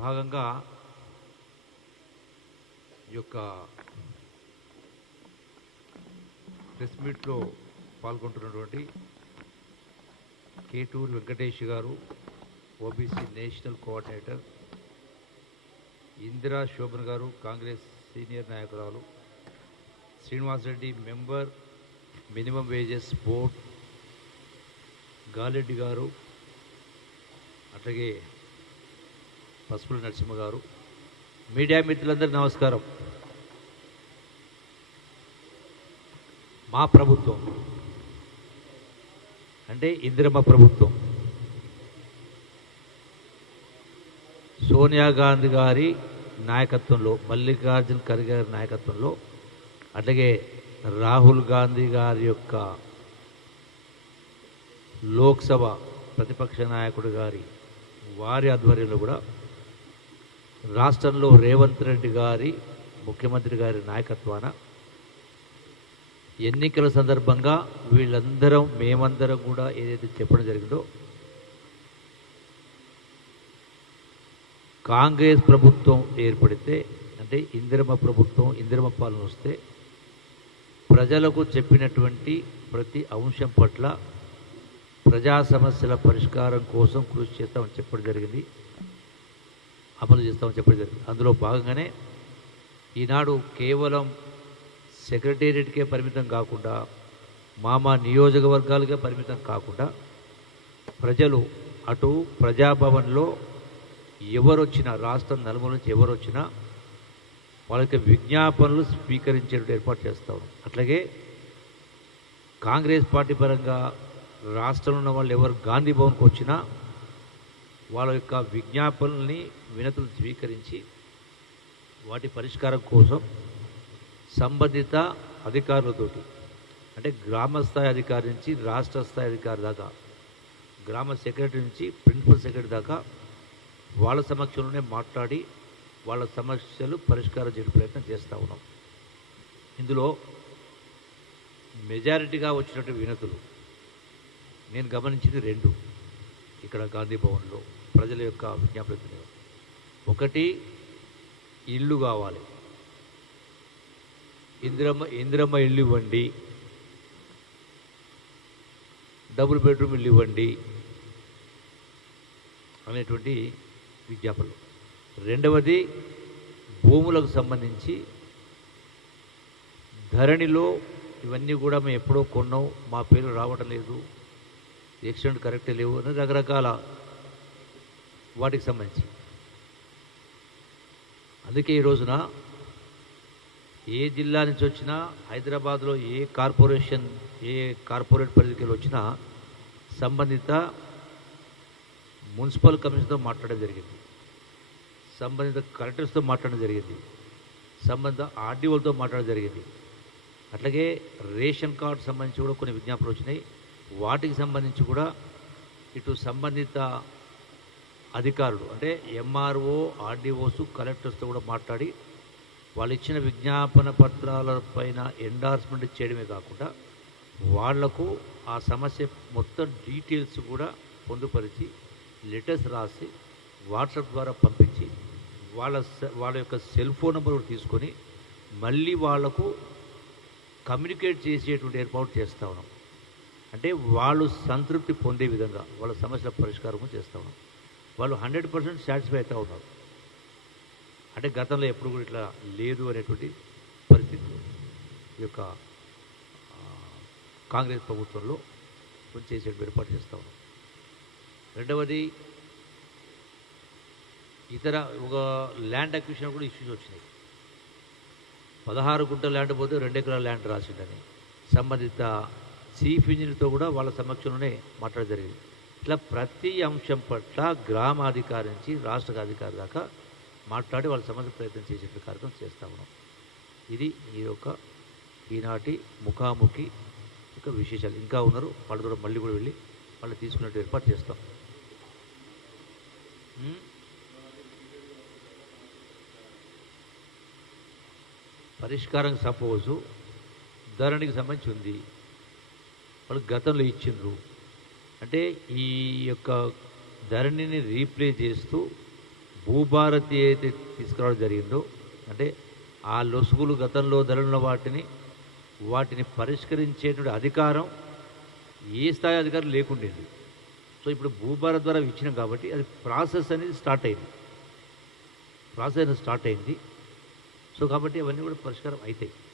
భాగంగా ఈ యొక్క ప్రెస్ మీట్లో పాల్గొంటున్నటువంటి కేటూరు వెంకటేష్ గారు OBC national coordinator Indira Shobhan గారు కాంగ్రెస్ సీనియర్ నాయకురాలు Srinivasareddy member minimum wages board గాలెడ్డి గారు అట్లాగే పసుపుల నరసింహ గారు. మీడియా మిత్రులందరికీ నమస్కారం. మా ప్రభుత్వం అంటే ఇందిరమ్మ ప్రభుత్వం. సోనియా గాంధీ గారి నాయకత్వంలో మల్లికార్జున ఖర్గే గారి నాయకత్వంలో అట్లాగే రాహుల్ గాంధీ గారి యొక్క లోక్సభ ప్రతిపక్ష నాయకుడు గారి వారి ఆధ్వర్యంలో కూడా రాష్ట్రంలో రేవంత్ రెడ్డి గారి ముఖ్యమంత్రి గారి నాయకత్వాన ఎన్నికల సందర్భంగా వీళ్ళందరం మేమందరం కూడా ఏదైతే చెప్పడం జరిగిందో కాంగ్రెస్ ప్రభుత్వం ఏర్పడితే అంటే ఇందిరమ ప్రభుత్వం ఇందిరమ పాలన వస్తే ప్రజలకు చెప్పినటువంటి ప్రతి అంశం పట్ల ప్రజా సమస్యల పరిష్కారం కోసం కృషి చేస్తామని చెప్పడం జరిగింది. అమలు చేస్తామని చెప్పడం జరిగింది. అందులో భాగంగానే ఈనాడు కేవలం సెక్రటేరియట్కే పరిమితం కాకుండా మామా నియోజకవర్గాలుగా పరిమితం కాకుండా ప్రజలు అటు ప్రజాభవన్లో ఎవరు వచ్చినా రాష్ట్రం నలుమూల నుంచి ఎవరు వచ్చినా వాళ్ళకి విజ్ఞాపనలు స్వీకరించే ఏర్పాటు చేస్తాం అట్లాగే కాంగ్రెస్ పార్టీ పరంగా రాష్ట్రంలో ఉన్న వాళ్ళు ఎవరు గాంధీ భవన్కి వచ్చినా వాళ్ళ యొక్క విజ్ఞాపనల్ని వినతులు స్వీకరించి వాటి పరిష్కారం కోసం సంబంధిత అధికారులతోటి అంటే గ్రామస్థాయి అధికారి నుంచి రాష్ట్ర స్థాయి అధికారి దాకా గ్రామ సెక్రటరీ నుంచి ప్రిన్సిపల్ సెక్రటరీ దాకా వాళ్ళ సమక్షంలోనే మాట్లాడి వాళ్ళ సమస్యలు పరిష్కారం చేయడం ప్రయత్నం చేస్తూ ఉన్నాం. ఇందులో మెజారిటీగా వచ్చినటువంటి వినతులు నేను గమనించింది రెండు. ఇక్కడ గాంధీ భవన్లో ప్రజల యొక్క విజ్ఞాపన ఒకటి ఇల్లు కావాలి. ఇందిరమ్మ ఇందిరమ్మ ఇల్లు ఇవ్వండి. డబుల్ బెడ్రూమ్ ఇల్లు ఇవ్వండి. అనేటువంటి విజ్ఞాపనలు. రెండవది భూములకు సంబంధించి ధరణిలో ఇవన్నీ కూడా మేము ఎప్పుడో కొన్నాం. మా పేరు రావటం లేదు. ఎక్స్టెంట్ కరెక్ట్ లేవు. అని రకరకాల వాటికి సంబంధించి. అందుకే ఈ రోజున ఏ జిల్లా నుంచి వచ్చినా హైదరాబాద్లో ఏ కార్పొరేషన్ ఏ కార్పొరేట్ పరిధికి వచ్చినా సంబంధిత మున్సిపల్ కమిషన్తో మాట్లాడడం జరిగింది. సంబంధిత కలెక్టర్స్తో మాట్లాడడం జరిగింది. సంబంధిత ఆర్డీఓలతో మాట్లాడడం జరిగింది. అట్లాగే రేషన్ కార్డు సంబంధించి కూడా కొన్ని విజ్ఞాపనలు వచ్చినాయి. వాటికి సంబంధించి కూడా ఇటు సంబంధిత అధికారులు అంటే ఎంఆర్ఓ ఆర్డీఓస్ కలెక్టర్స్తో కూడా మాట్లాడి వాళ్ళు ఇచ్చిన విజ్ఞాపన పత్రాల పైన ఎండార్స్మెంట్ చేయడమే కాకుండా వాళ్ళకు ఆ సమస్య మొత్తం డీటెయిల్స్ కూడా పొందుపరిచి లెటర్స్ రాసి వాట్సాప్ ద్వారా పంపించి వాళ్ళ వాళ్ళ యొక్క సెల్ ఫోన్ నెంబర్ కూడా తీసుకొని మళ్ళీ వాళ్ళకు కమ్యూనికేట్ చేసేటువంటి ఏర్పాటు చేస్తా ఉన్నాం. అంటే వాళ్ళు సంతృప్తి పొందే విధంగా వాళ్ళ సమస్యల పరిష్కారం చేస్తా ఉన్నాం. వాళ్ళు హండ్రెడ్ పర్సెంట్ సాటిస్ఫై అవుతూ ఉన్నారు. అంటే గతంలో ఎప్పుడు కూడా ఇట్లా లేదు అనేటువంటి పరిస్థితులు ఈ యొక్క కాంగ్రెస్ ప్రభుత్వంలో కొంచెం చేసే ఏర్పాటు చేస్తా ఉన్నాం రెండవది ఇతర ఒక ల్యాండ్ అక్విషన్ కూడా ఇష్యూస్ వచ్చినాయి. పదహారు గుంటల ల్యాండ్ పోతే రెండు ఎకరాల ల్యాండ్ రాసిండని సంబంధిత చీఫ్ ఇంజనీర్తో కూడా వాళ్ళ సమక్షంలోనే మాట్లాడడం జరిగింది. ఇట్లా ప్రతి అంశం పట్ల గ్రామాధికారి నుంచి రాష్ట్ర అధికారి దాకా మాట్లాడి వాళ్ళ సమస్య ప్రయత్నం చేసేటువంటి కార్యక్రమం చేస్తా ఉన్నాం. ఇది ఈ యొక్క ఈనాటి ముఖాముఖి యొక్క విశేషాలు. ఇంకా ఉన్నారు వాళ్ళు కూడా మళ్ళీ కూడా వెళ్ళి వాళ్ళు తీసుకున్నట్టు ఏర్పాటు చేస్తాం. పరిష్కారం సపోజు ధరణికి సంబంధించి ఉంది. వాళ్ళు గతంలో ఇచ్చిండ్రు. అంటే ఈ యొక్క ధరణిని రీప్లే చేస్తూ భూభారతి అయితే తీసుకురావడం జరిగిందో అంటే ఆ లొసుగులు గతంలో ధరలున్న వాటిని వాటిని పరిష్కరించేటువంటి అధికారం ఏ స్థాయి అధికారం లేకుండేది. సో ఇప్పుడు భూభారత్ ద్వారా ఇచ్చినాం కాబట్టి అది ప్రాసెస్ అనేది స్టార్ట్ అయింది. ప్రాసెస్ అనేది స్టార్ట్ అయింది. సో కాబట్టి అవన్నీ కూడా పరిష్కారం అవుతాయి